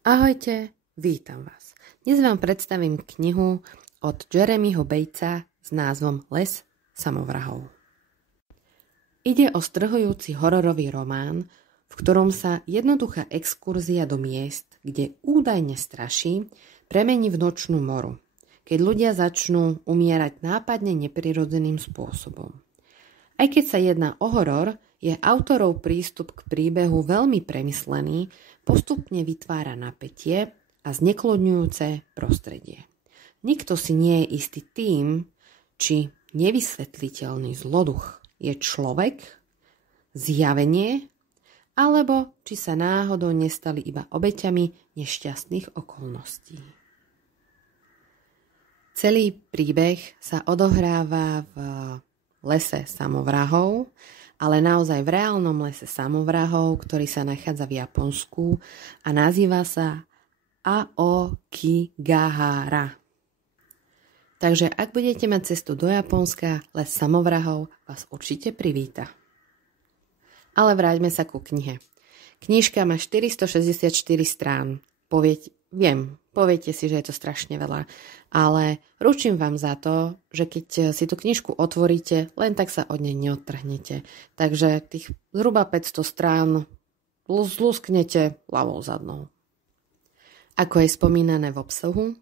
Ahojte, vítam vás. Dnes vám predstavím knihu od Jeremyho Batesa s názvom Les samovrahov. Ide o strhujúci hororový román, v ktorom sa jednoduchá exkurzia do miest, kde údajne straší, premení v nočnú moru, keď ľudia začnú umierať nápadne neprirodzeným spôsobom. Aj keď sa jedná o horor, je autorov prístup k príbehu veľmi premyslený, postupne vytvára napätie a znekľudňujúce prostredie. Nikto si nie je istý tým, či nevysvetliteľný zloduch je človek, zjavenie, alebo či sa náhodou nestali iba obeťami nešťastných okolností. Celý príbeh sa odohráva v lese samovrahov, ale naozaj v reálnom lese samovrahov, ktorý sa nachádza v Japonsku a nazýva sa Aokigahara. Takže ak budete mať cestu do Japonska, les samovrahov vás určite privíta. Ale vráťme sa ku knihe. Knižka má 464 strán. Poviete si, že je to strašne veľa, ale ručím vám za to, že keď si tú knižku otvoríte, len tak sa od nej neodtrhnete. Takže tých zhruba 500 strán zlusknete ľavou zadnou. Ako je spomínané v obsahu,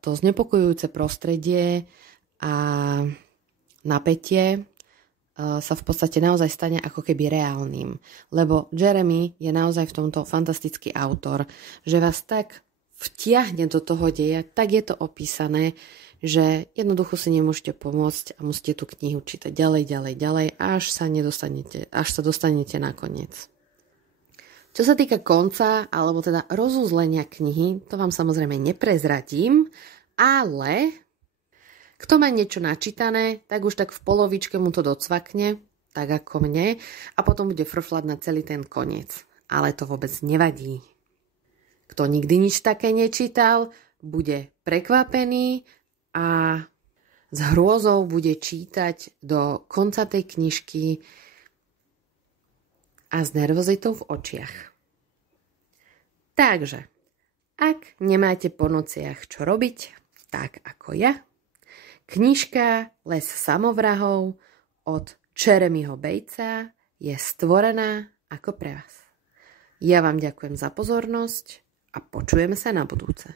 to znepokojujúce prostredie a napätie sa v podstate naozaj stane ako keby reálnym. Lebo Jeremy je naozaj v tomto fantastický autor, že vás tak vtiahne do toho deja, tak je to opísané, že jednoducho si nemôžete pomôcť a musíte tú knihu čítať ďalej, až sa dostanete na koniec. Čo sa týka konca, alebo teda rozuzlenia knihy, to vám samozrejme neprezradím, ale kto má niečo načítané, tak už tak v polovičke mu to docvakne, tak ako mne, a potom bude frflať na celý ten koniec. Ale to vôbec nevadí. Kto nikdy nič také nečítal, bude prekvapený a s hrôzou bude čítať do konca tej knižky a s nervozitou v očiach. Takže, ak nemáte po nociach čo robiť, tak ako ja, knižka Les samovrahov od Jeremyho Batesa je stvorená ako pre vás. Ja vám ďakujem za pozornosť a počujeme sa na budúce.